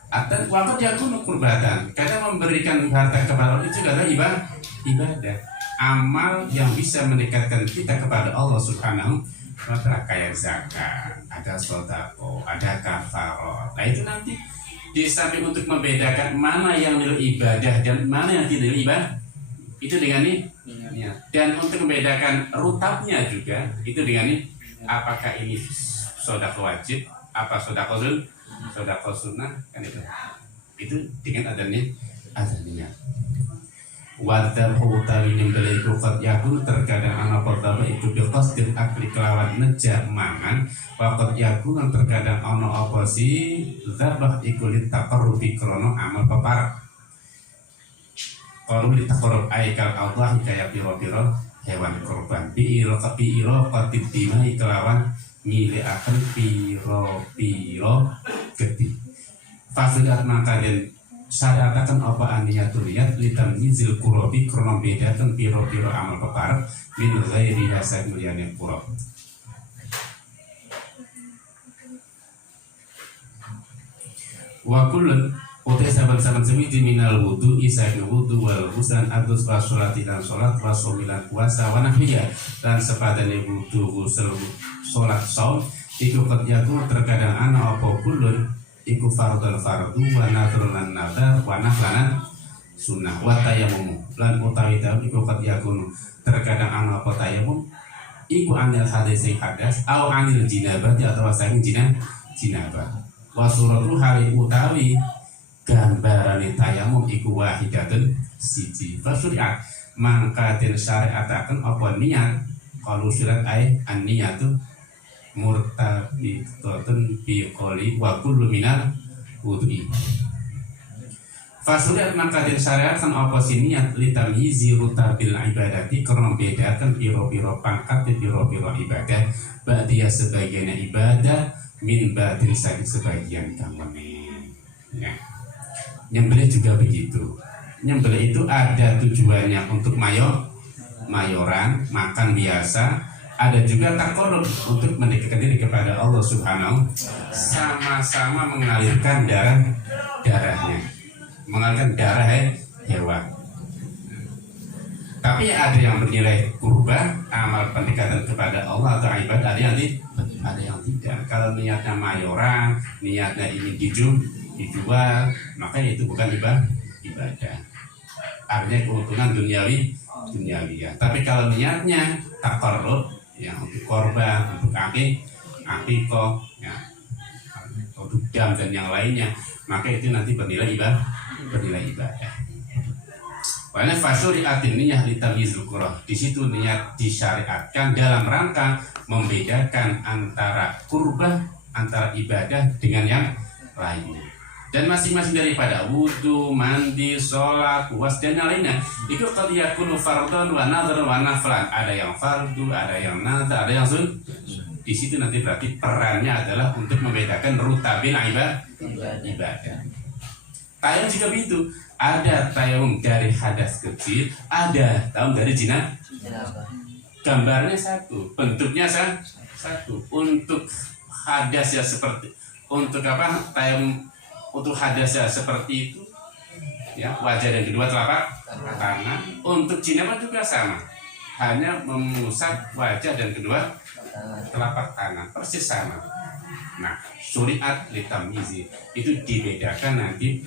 Atau waktu dia pun kurbatan, karena memberikan harta kepada Allah itu adalah ibadah, amal yang bisa mendekatkan kita kepada Allah Subhanahu wa Ta'ala, kayak zakat, ada sodako, ada kafarot. Nah itu nanti di samping untuk membedakan mana yang nilai ibadah dan mana yang tidak nilai ibadah, itu dengan ini. Dan untuk membedakan rutabnya juga itu dengan ini. Apakah ini sodako wajib, apa sodako sunnah, kan itu dengan adanya wadar utawi nyembelih itu qad yakun terkadang ana pertama itu biqasdil akli kelawan nejak mangan wa qad yakun terkadang ana apa sih zabah iku litaqarrubi krana amal peparak qalu litaqarrub aikal Allah kaya pira-pira hewan kurban bi'iro qatid dimai kelawan milikaken piro gede. Fasilat makaden syariataken apa aniyatul niat litam izil kurobi krono bedaken piro amal peparek min ghairi hasad mulyane kurob. Wa kullun utai saban-saban semiti minal wudu isai wudu wal husan adus wa sholati dan sholat wa somilan puasa wa nahwiya dan sepadane wudu ghusl sholat saum iku qad yakun terkadang ana apa kullun iku fardhu wa nadhrun lan nadar wa naflan sunnah wa tayammum lan utawi ta iku qad yakun terkadang ana apa tayammum iku anil hadis hadas au anil jinabah atau saking jinabah wa suratu hali utawi gambaran tayamum iku wahidatun siji fasyariat mangka den syariataken apa niat kalau syirat ai an-niyatu murtabitatun bi qoli wa kullu minal wudu'i fasyariat mangka den syariataken apa niat litamyizi rutabil ibadati karena bedakan piro-piro pangkat piro-piro ibadah ba'diyah sebagian ibadah min ba'dil sebagian kamane ya. Nyembelih juga begitu. Nyembelih itu ada tujuannya untuk mayoran, makan biasa. Ada juga takorub untuk mendekatkan diri kepada Allah Subhanahu. Sama-sama mengalirkan darahnya, mengalirkan darah hewan. Tapi ada yang bernilai kurban, amal pendekatan kepada Allah atau ibadah. Ada yang tidak. Kalau niatnya mayoran, niatnya ingin dijual, maka itu bukan ibadah. Artinya keuntungan duniawi ya. Tapi kalau niatnya taqarrub, ya untuk korban, untuk akikoh, ya, untuk dam dan yang lainnya, maka itu nanti bernilai ibadah. Karena fasyuri'atin niyah litamyizul qurah. Di situ niat disyariatkan dalam rangka membedakan antara kurban, antara ibadah dengan yang lainnya. Dan masing-masing daripada wudu, mandi, sholat, puas dan yang lainnya itu qad yakunu fardhan wa nadhran wa naflan. Ada yang fardu, ada yang nadhar, ada yang sun. Di situ nanti berarti perannya adalah untuk membedakan rutabil ibadah. Tayamum juga begitu. Ada tayamum dari hadas kecil, ada tayamum dari gambarnya satu, bentuknya satu. Untuk hadas ya seperti untuk apa? Tayamum untuk hadas ya seperti itu. Ya, wajah dan kedua telapak tangan. Untuk jinabah juga sama. Hanya mengusap wajah dan kedua telapak tangan, persis sama. Nah, syuriat litamyizi itu dibedakan nanti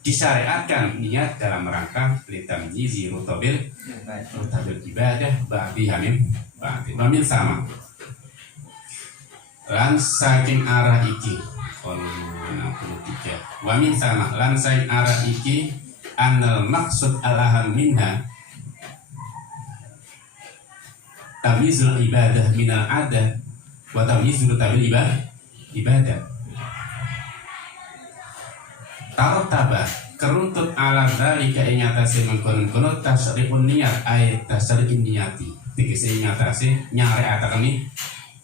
disyariatkan niat dalam rangka litamyizi rutabil ibadah ba'di hamim ba'di sama. Lan saking arah iki 63 wamin sama lan saking arah iki anal maksud alaham minha tamyizul ibadah minal adah wa tamyizul tabil ibadah tartaba keruntut ala dzalika ing atase mengkono-kono tasyri'un niat ayat tasyri'in niyati tegese ing atase nyareataken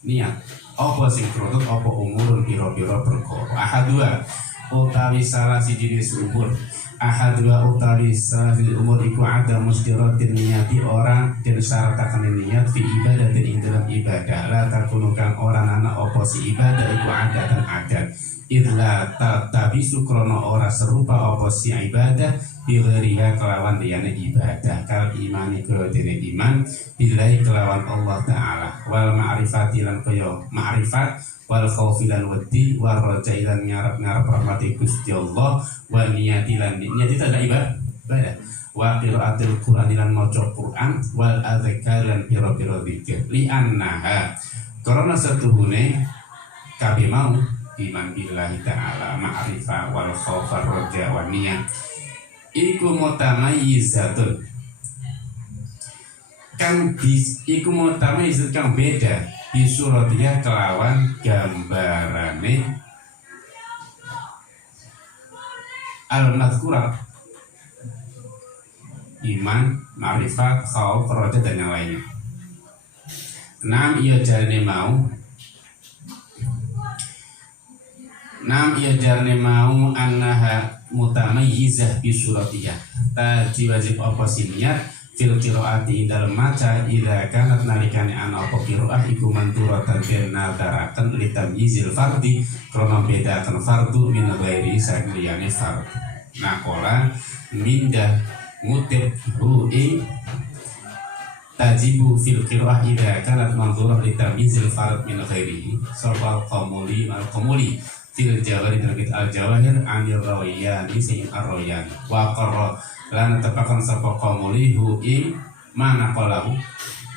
niat apa sing keruntut apa umurun pira-pira perkara ahadua utawi salah siji jenis umur ahadua utawi salah siji umur iku ada mustiratin niyati orang dan syaratakan niat fi ibadah dan ing dalam ibadah la takunu kang orang anak apa si ibadah iku ada dan adat idla tabisu krono ora serupa apa si ibadah bighriha kelawan liyane ibadah kal imani kedene iman billahi kelawan Allah taala wal ma'rifati lan kaya ma'rifat wal khaufi lan wedi war raja'i lan ngarep-ngarep rahmati Gusti Allah wa niyati lan niat itu ada ibadah wa qiraatil Qur'an lan maca Qur'an wal adzkar lan pira-pira zikir li annaha karena satuhune kabeh mau iman billahi ta'ala ma'rifah wal khauf war raja' wa niyat iku mutamayyizatun kang iku mutamayyizatun kang beda bisuratiha kelawan gambarane al-madhkurah iman, ma'rifat, khauf, raja dan yang lainnya. Nam iya jarne mau annaha mutamayyizah bi suratiyah taji wajib apa niat fil qiraati dalam maca idza kanat nalikane ana apa qiraah iku manturatan den nadaraken litamyizil fardi krana bedaken fardu min ghairi sakliyane fard nakola minda ngutip hu ing tajibu fil qiraah idza kanat manzurah litamyizil fard min ghairi sapa qamuli fil jawahir terbit al jawahir anir rawiyani sayyid ar-rawyani wa qarra lan tepakan sapa qamuli hu ing mana qalahu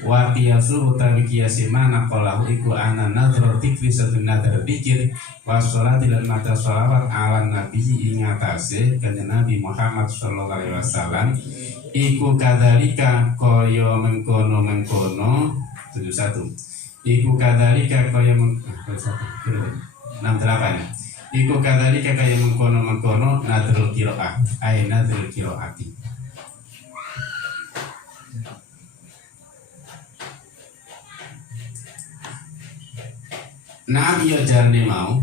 wa qiyasu utawi qiyasi mana qalahu iku ana nadhar dzikri satun nadhar dzikir wa sholati lan mata sholawat ala nabi ing atase kanjeng Nabi Muhammad sallallahu alaihi wasallam iku kadzalika kaya mengkono 71 iku kadzalika kaya 68 iku kadzalika kaya mengkono nadrul qiraah ay nadrul qiraati Naam ya jarne mau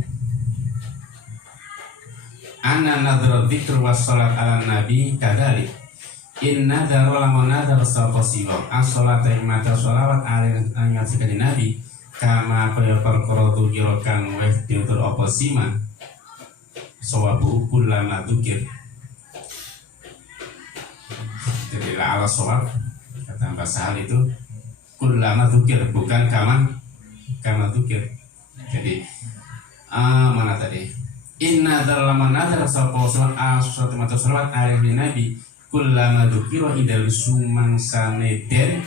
anna nadrul dzikr was salat ala nabi kadzalik inna darul munadzar sapa siwa as-salat ing maca sholawat ala ngancikane nabi kama kaya perkara tukira kang wis diutur apa sima sawabu kullama dzikir jadi ala sawab kata bahasa hal itu kullama dzikir bukan kama dzikir jadi mana tadi inna dzalama nadar sapa surat maca sholawat alaihi nabi kullama dzikira idal sumangsane den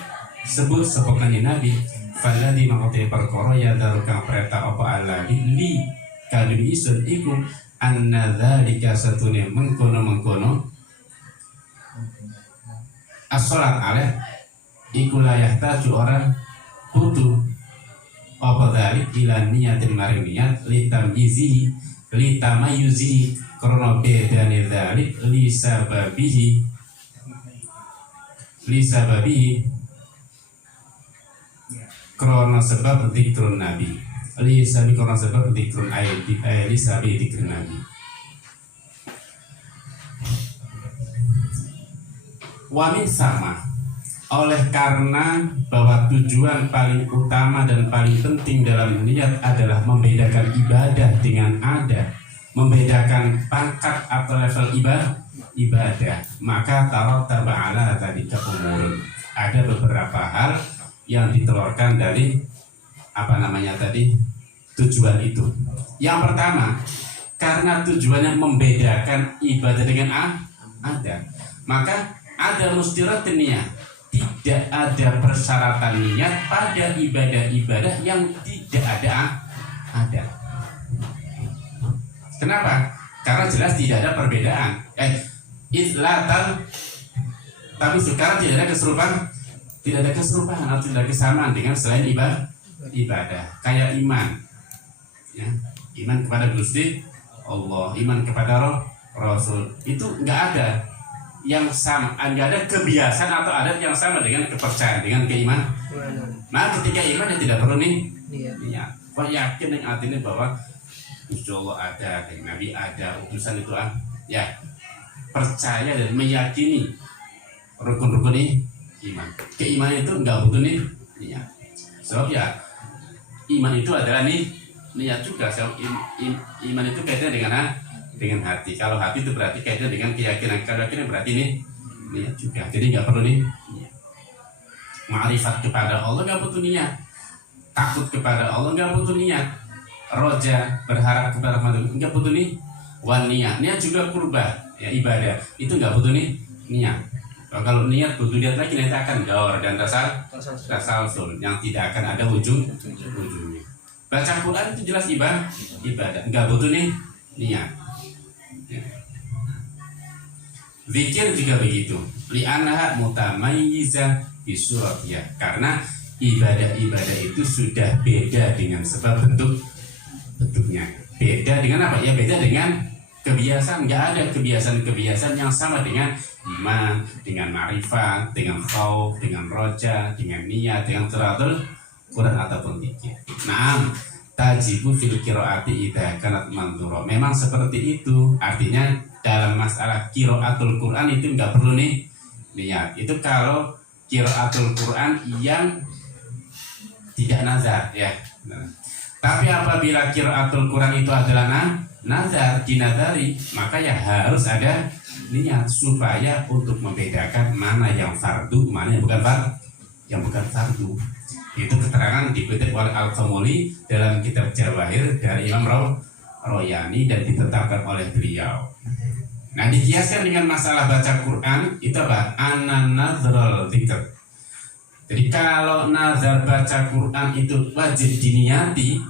sebut sapa kanjeng nabi falladhi mangkote perkara ya daruka pereta apa alladhi li kadun isun iku anna dzalika satune mengkono as-salat alaih iku layah taju orang butuh apa dzalik ila niyatin maring niat litamyizi litamayuzi karena bedane dzalik li sababihi karena sebab zikrun nabi li sabi karena sebab zikrun ayat li sabi zikrun nabi Wamin sama. Oleh karena bahwa tujuan paling utama dan paling penting dalam niat adalah membedakan ibadah dengan adat, membedakan pangkat atau level ibadah, maka tarattaba ala dzalika umurun. Ada beberapa hal yang ditelurkan dari tujuan itu. Yang pertama, karena tujuannya membedakan ibadah dengan adat, maka ada mustirat niat. Tidak ada persyaratan niat pada ibadah-ibadah yang tidak ada adat. Kenapa? Karena jelas tidak ada perbedaan. Itlatan, tapi sekarang tidak ada keserupaan atau tidak ada kesamaan dengan selain ibadah. Kayak iman, ya, iman kepada Gusti Allah, iman kepada Rasul, itu nggak ada yang sama, nggak ada kebiasaan atau adat yang sama dengan kepercayaan, dengan keimanan. Nah, ketika iman yang tidak perlu niat. Kau yakin yang artinya bahwa Insya Allah ada, Nabi ada, utusan itu ya, percaya dan meyakini rukun-rukun iman. Keimanan itu nggak butuh niat. Sebab ya iman itu adalah niat juga. Sebab iman itu kaitannya dengan hati. Kalau hati itu berarti kaitannya dengan keyakinan. Kalau keyakinan berarti niat juga. Jadi nggak perlu niat. Ma'rifat kepada Allah nggak butuh niat. Takut kepada Allah nggak butuh niat. Roja, berharap kepada Allah nggak butuh niat. Niat juga kurban, ya, ibadah itu nggak butuh niat. Kalau niat butuh niat lagi, nanti akan gaur dan tasalsul yang tidak akan ada ujungnya. Baca Quran itu jelas ibadah, nggak butuh niat. Zikir juga begitu. Li'annaha mutamayyizah bisuratiha. Karena ibadah-ibadah itu sudah beda dengan sebab bentuknya. Beda dengan apa? Ya beda dengan kebiasaan. Nggak ada kebiasaan-kebiasaan yang sama dengan iman, dengan ma'rifat, dengan khauf, dengan roja, dengan niat, dengan tiratul Quran ataupun zikir. Naam, tajibu fil qiraati idza kanat mandhura. Memang seperti itu. Artinya dalam masalah qiraatul Quran itu nggak perlu niat. Itu kalau qiraatul Quran yang tidak nazar, ya. Tapi apabila qiraatul Quran itu adalah nazar, dinazari, maka ya harus ada niat supaya untuk membedakan mana yang fardu, mana yang bukan fardu. Itu keterangan dikutip oleh Al-Kamuli dalam kitab Jawahir dari Imam Royani dan ditetapkan oleh beliau. Nah, dikiaskan dengan masalah baca Quran itu apa? An-nazrul dzikr. Jadi kalau nazar baca Quran itu wajib diniati,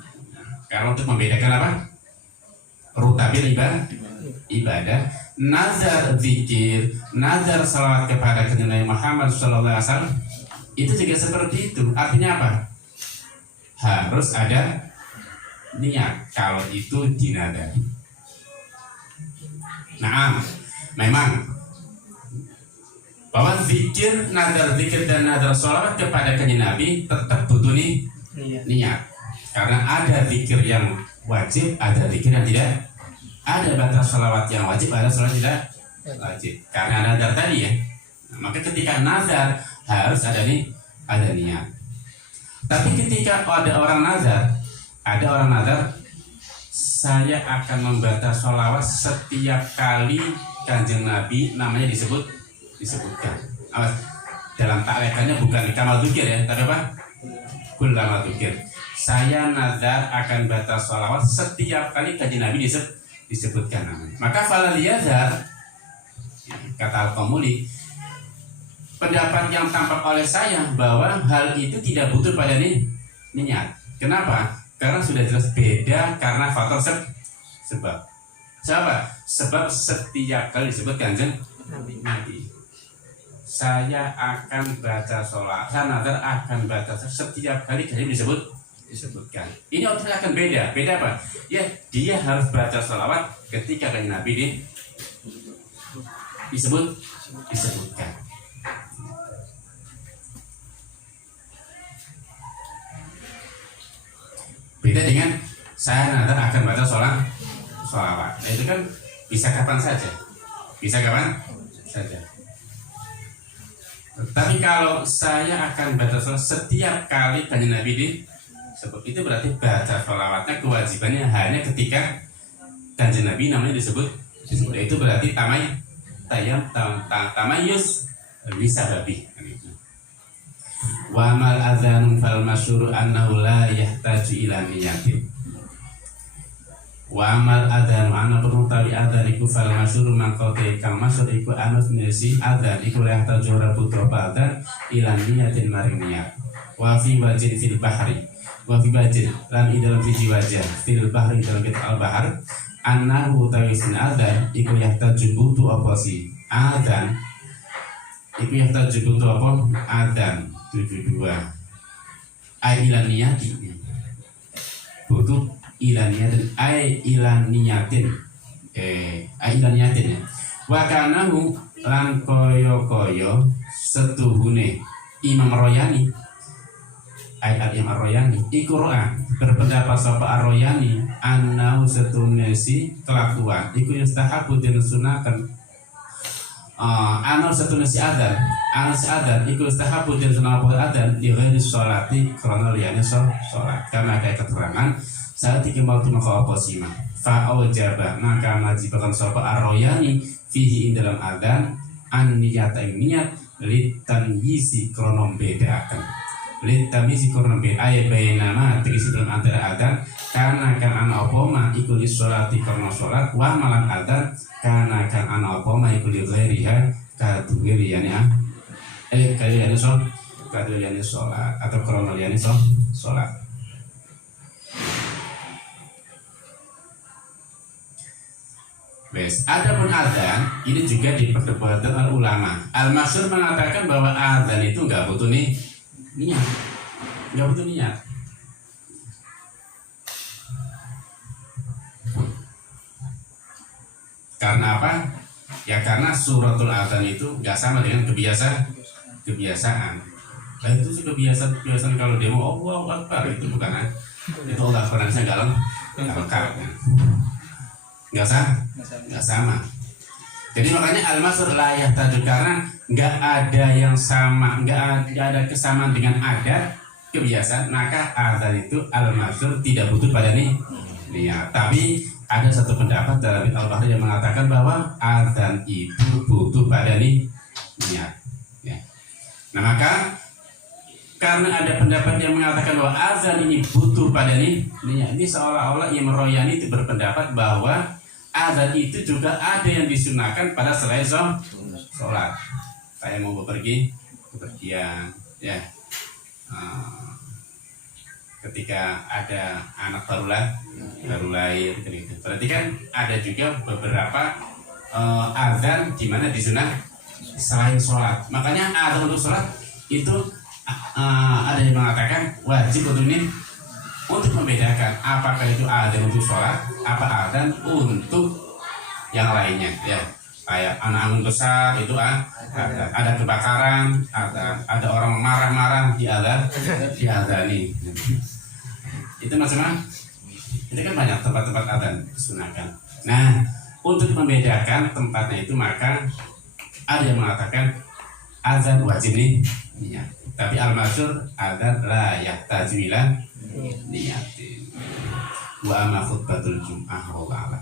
kalau untuk membedakan apa? Rutabil ibadah. Nazar zikir, nazar salawat kepada Nabi Muhammad SAW itu juga seperti itu. Artinya apa? Harus ada niat kalau itu dinadari. Nah, memang bahwa zikir, nazar zikir dan nazar salawat kepada Nabi tetap butuh niat. Karena ada zikir yang wajib, ada zikir yang tidak. Ada batas salawat yang wajib, ada salawat tidak wajib. Karena nazar tadi ya. Nah, maka ketika nazar harus ada niat. Tapi ketika ada orang nazar, saya akan membaca sholawat setiap kali Kanjeng Nabi namanya disebutkan. Awas, dalam taklekannya bukan kamal dzikir ya, tapi apa? Kullama dzikir. Saya nazar akan baca sholawat setiap kali Kanjeng Nabi disebutkan namanya. Maka falal yazar, kata Al-Kamuli, pendapat yang tampak oleh saya bahwa hal itu tidak butuh pada niat. Kenapa? Karena sudah jelas beda karena faktor sebab. Sebab setiap kali disebut Kanjeng Nabi, saya akan baca sholat, saya nazar akan baca setiap kali Kanjeng disebutkan. Ini otomatis akan beda. Beda apa? Ya, dia harus baca sholawat ketika Kanjeng Nabi disebutkan. Beda dengan saya nazar akan baca sholawat. Nah, itu kan bisa kapan saja. Tapi kalau saya akan baca sholawat setiap kali kanjeng Nabi disebut, itu berarti baca sholawatnya kewajibannya hanya ketika kanjeng Nabi namanya disebut. Itu berarti tamayus bisa babi. Wa mal adzan fal masyhur annahu la yahtaju ila niyatin. Wa amal adzan ana perlu tawi adzan iku fal masyhur mangkote kang masyhur iku anus nisi adzan iku la yahtaju putra adzan ila niyatin maring niat. Wa fi wajin fil bahri wa fi wajin lan ing dalam siji wajah fil bahri dalam kitab al bahar annahu tawisin adzan iku yahtaju butuh apa si adzan iku yahtaju butuh apa adzan 72 ai ila niyati butuh ilan niyatin ai ilan niyatin ya wa kanahu lan koyo setuhune Imam Royani ai al-Imam Royani iku ro'a berpendapat sapa Royani annau setuhune si kelakuan iku yustahabu den sunaken anu setuhune si adzan iku yustahabu den sunaken adzan di ghairi sholati krana liyane salat karena ada keterangan saat iki mau maka apa sih mah fa'aujaba maka majibakan sapa Ar-Royani fihi ing dalam adzan an niyata ing niat litan yisi kronom bedakan litan yisi kronom beda ayat bayanama tegesi dalam antara adzan karena kan ana apa mah iku li sholati krono sholat wa malan adzan karena kan ana apa mah iku li ghairiha kaduwe liyane kaya liyane sholat atau krono liyane sholat. Adapun adzan ini juga diperdebatkan oleh ulama. Al-Masyhur mengatakan bahwa adzan itu nggak butuh niat, Karena apa? Ya karena suratul adzan itu nggak sama dengan kebiasaan. Nah, itu sih kebiasaan kalau demo Allahu Akbar itu bukan itu Allah Akbar saya nggak lengkap. Nggak sama. Jadi makanya al-masyhur la yahtaju karena nggak ada yang sama, nggak ada kesamaan dengan adat kebiasaan, maka adzan itu al-masyhur tidak butuh pada niat. Tapi ada satu pendapat dalam Al-Bahri yang mengatakan bahwa adzan itu butuh pada niat. Ya. Nah maka karena ada pendapat yang mengatakan bahwa adzan ini butuh pada niat, ini seolah-olah Imam Royani itu berpendapat bahwa adzan itu juga ada yang disunahkan pada selain sholat. Saya mau bepergian, ya. Ketika ada anak baru lahir, gitu. Berarti kan ada juga beberapa adzan di mana disunah selain sholat. Makanya adzan untuk sholat itu ada yang mengatakan wajib untuk membedakan apakah itu adzan untuk sholat, apa adzan untuk yang lainnya, ya. Kayak anak angin besar itu ada kebakaran, ada orang marah-marah diadzani. Itu macam-macam. Itu kan banyak tempat-tempat adzan disunahkan. Nah, untuk membedakan tempatnya itu maka ada yang mengatakan adzan wajib niat. Tapi al-masyhur adzan la yahtaju ila niyatin. Wa ma khutbatul jum'ah wa